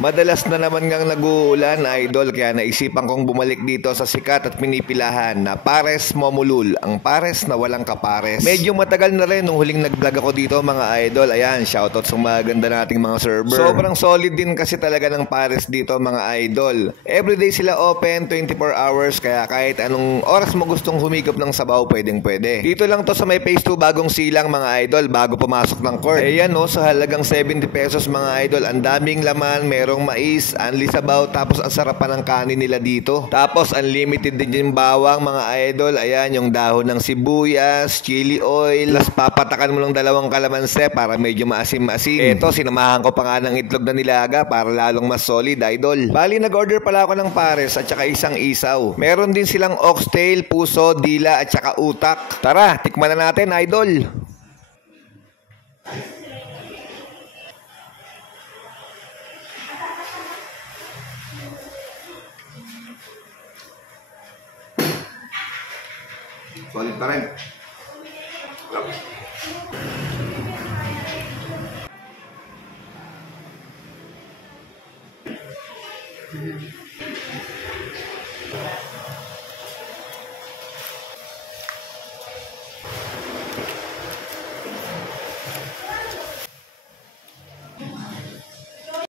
Madalas na naman ngang nag-uulan, idol, kaya naisipan kong bumalik dito sa sikat at pinipilahan na Pares Momolul, ang pares na walang kapares. Medyo matagal na rin nung huling nag-vlog ako dito mga idol. Ayan, shoutout sa mga ganda nating mga server. Sobrang solid din kasi talaga ng pares dito mga idol. Everyday sila open, 24 hours, kaya kahit anong oras mo gustong humigop ng sabaw, pwedeng pwede. Dito lang to sa may phase 2 bagong silang mga idol, bago pumasok ng court. Ayan no, sa halagang 70 pesos mga idol, ang daming laman, merong mais, anli sabaw, tapos ang sarap pa ng kanin nila dito. Tapos unlimited din yung bawang mga idol. Ayan, yung dahon ng sibuyas, chili oil, las papatakan mo ng 2 kalamanse para medyo maasim-maasim. Eto, sinamahan ko pa nga ng itlog na nilaga para lalong mas solid, idol. Bali, nag-order pala ako ng pares at saka isang isaw. Meron din silang oxtail, puso, dila at saka utak. Tara, tikman na natin, idol. Solid pa rin.